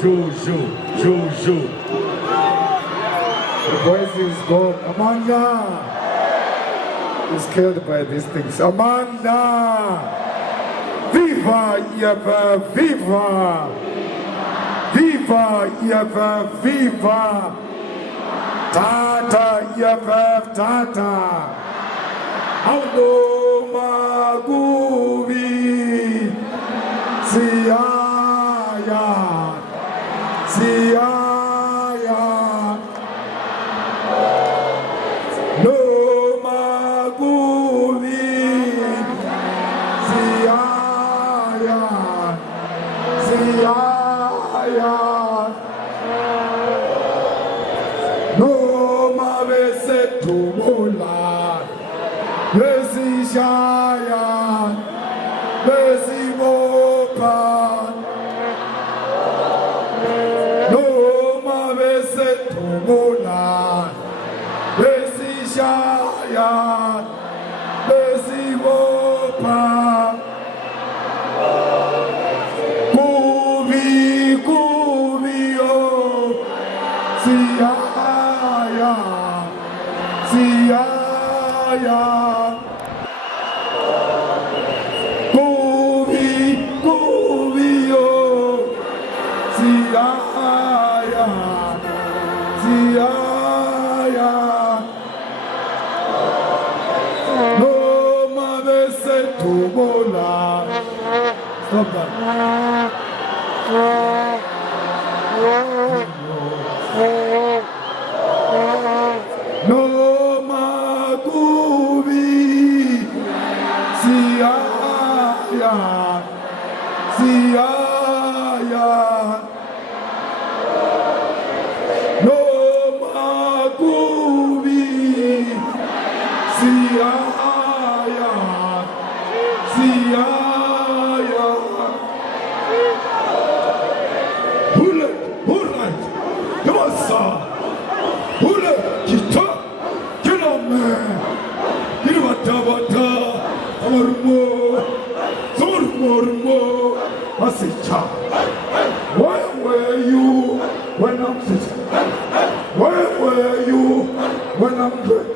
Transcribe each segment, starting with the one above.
Juju. The voice is gone. Amanda is killed by these things. Amanda! Viva EFF! Viva! Viva EFF! Viva! Tata EFF! Tata! Auno Maguvi! Siaya! Siaya! No Maguvi! Siaya! Siaya! No Mavese Tumula! Besi Shaya! Besi Mopa! No Mavese Tumula! Besi Shaya! Besi Mopa! Kubi oh! Siaya! Siaya! Kubi oh! Siaya! Siaya! No Mavese Tumola! Stop that. No Maguvi Siaya Siaya No Maguvi Siaya Siaya Hula Yamasa Hula Kita Mormo, Asicha. Where were you when I'm sick? Where were you when I'm good?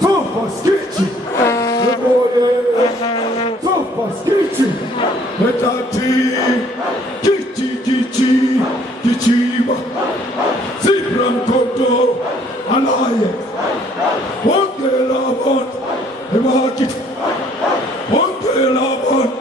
So for skitchy, so for skitchy, Metati, Kichiba, Sibram Koto, Alliance, one girl of one, the market, one girl of one.